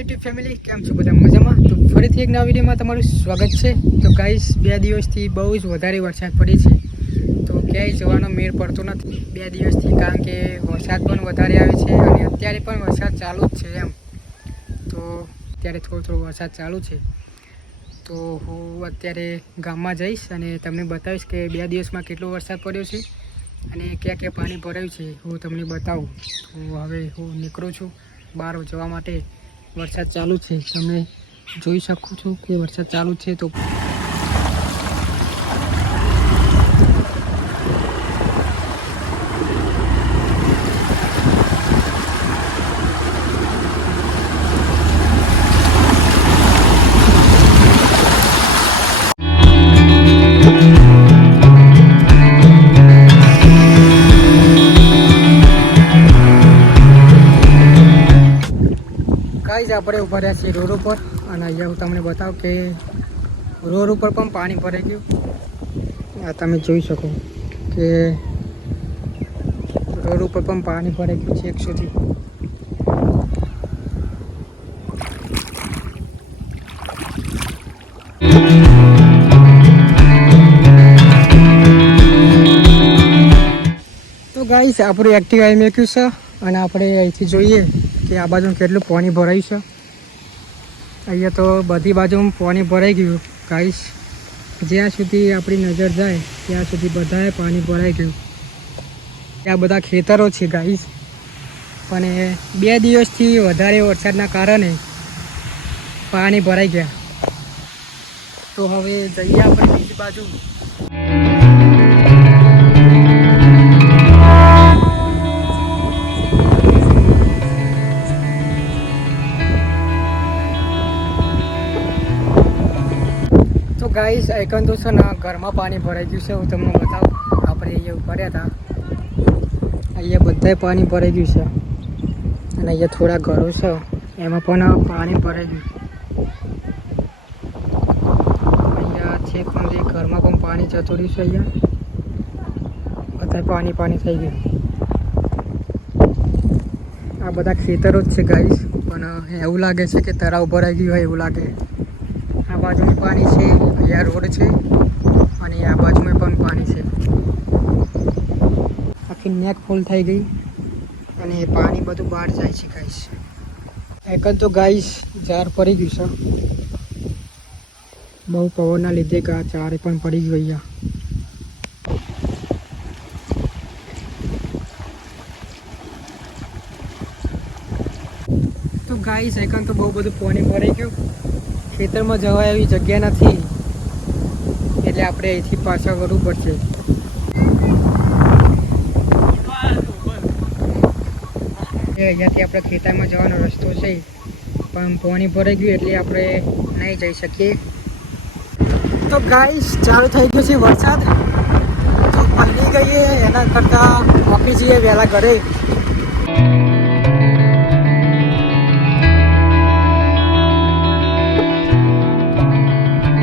YouTube family કેમ છો બધા મજામાં? તો ફરીથી એક નવા વિડીયોમાં તમારું સ્વાગત છે. તો ગાઈસ બે દિવસથી બહુ જ વધારે વરસાદ પડી છે. તો ક્યાંય જવાનો મેળ પડતો નથી. બે દિવસથી કારણ કે વરસાદ પણ વધારે આવે છે અને અત્યારે પણ વરસાદ ચાલુ જ છે એમ. તો અત્યારે થોડો થોડો વરસાદ ચાલુ છે. તો હું અત્યારે ગામમાં જઈશ અને તમને બતાવીશ કે બે દિવસમાં કેટલો વરસાદ પડ્યો છે અને ક્યાં ક્યાં પાણી ભરાયું છે, હું તમને બતાવું. તો હવે હું નીકળું છું બહાર જવા માટે. વરસાદ ચાલુ છે. તમે જોઈ શકો છો કે વરસાદ ચાલુ છે તો ગાઈઝ, આપણે ઊભા રહ્યા છીએ રોડ ઉપર અને અહીંયા હું તમને બતાવું કે રોડ ઉપર પણ પાણી ભરાઈ ગયું. આ તમે જોઈ શકો કે રોડ ઉપર પણ પાણી ભરાઈ ગયું છે એક સુધી તો ગાઈસ આપણું એક્ટિવ આવી મેક્યું છે? અને આપણે અહીંથી જોઈએ કે આ બાજુ કેટલું પાણી ભરાયું છે? અહીંયા તો બધી બાજુ પાણી ભરાઈ ગયું. ગાઈસ, જ્યાં સુધી આપણી નજર જાય, ત્યાં સુધી બધાએ પાણી ભરાઈ ગયું. ત્યાં બધા ખેતરો છે ગાઈશ પણ બે દિવસથી વધારે વરસાદના કારણે પાણી ભરાઈ ગયા. તો હવે જઈએ આપણે બીજી બાજુ. ગાઈસ એકન તો છે ને ઘરમાં પાણી ભરાઈ ગયું છે. હું તમને બતાવું. આપણે અહીંયા ઊભા હતા. અહીંયા બધાય પાણી ભરાઈ ગયું છે. અને અહીંયા થોડા ઘરો છે. એમાં પણ પાણી ભરાઈ ગયું. અહીંયા છે પણ જે ઘરમાં પણ પાણી જતું રહ્યું છે અહીંયા. બધા પાણી પાણી થઈ ગયું. આ બધા ખેતરો જ છે ગાઈસ. પણ એવું લાગે છે કે તળાવ ભરાઈ ગયું હોય એવું લાગે. આ બાજુમાં પાણી છે. અહીંયા રોડ છે અને આ બાજુમાં પણ પાણી છે. આખી નેક ફૂલ થઈ ગઈ અને પાણી બધું બહાર જાય છે ગાઈશ એક તો ગાઈશ ઝાર પડી ગયું છે. બહુ પવનના લીધે ગા ચારે પણ પડી ગયું તો ગાઈસ એકન તો બહુ બધું પાણી ભરાઈ ગયું. ખેતરમાં જવાય એવી જગ્યા નથી. એટલે આપણે અહીંથી પાછા કરવું પડશે. અહીંયાથી આપણે ખેતરમાં જવાનો રસ્તો છે. પણ પાણી ભરાઈ ગયું એટલે આપણે નહીં જઈ શકીએ. તો ગાઈસ, ચાલુ થઈ ગયો છે વરસાદ. તો પલળી ગઈએ એના કરતાં ઓફિસ જઈએ વહેલા ઘરે.